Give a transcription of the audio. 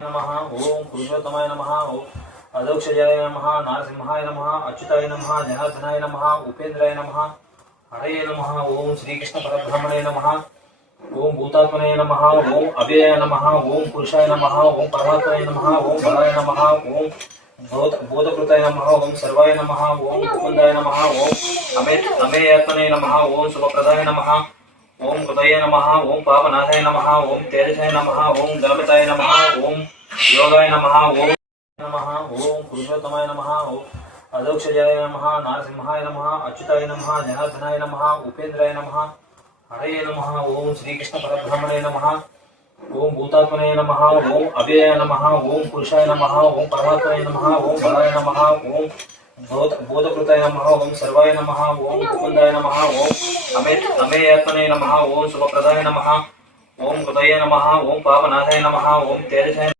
नमः ओम पुरुषोत्तमाय नमः ओम अधोक्षजाय नमः नारसिंहाय नमः अच्युताय नमः जनार्दनाय नमः उपेन्द्राय नमः हरये नमः ओम श्रीकृष्ण परब्रह्मणे नमः ओम भूतात्मने नमः ओम अव्ययाय नमः ओम पुरुषाय नमः ओम परमात्मने नमः ओम बलाय नमः ओम बोधकृताय नमः ओम सर्वाय नमः ओम मुकुन्दाय नमः ओम अमेयात्मने नमः ओम शुभप्रदाय नमः ओम हृदये नमः ओम पापनाथाय नमः ओम तेजसाय नमः ओम दलमिताय नमः ओम योगाय नमः ओम पुरुषोत्तमाय नमः ओम अधोक्षजाय नमः नारसिंहाय नमः अच्युताय नमः जनार्दनाय नमः उपेन्द्राय नमः हरये नमः ओम श्रीकृष्ण परब्रह्मणे नमः ओम भूतात्मने नमः ओम अव्ययाय नमः ओम पुरुषाय नमः ओम परमात्मने नमः ओम बलाय नमः ओम बोधकृताय नमः ओम सर्वाय नमः ओम मुकुन्दाय नमः ओम अमेयात्मने नमः ओम शुभप्रदाय नमः ओम हृदये नमः ओम पापनाथाय नमः ओम तेजसाय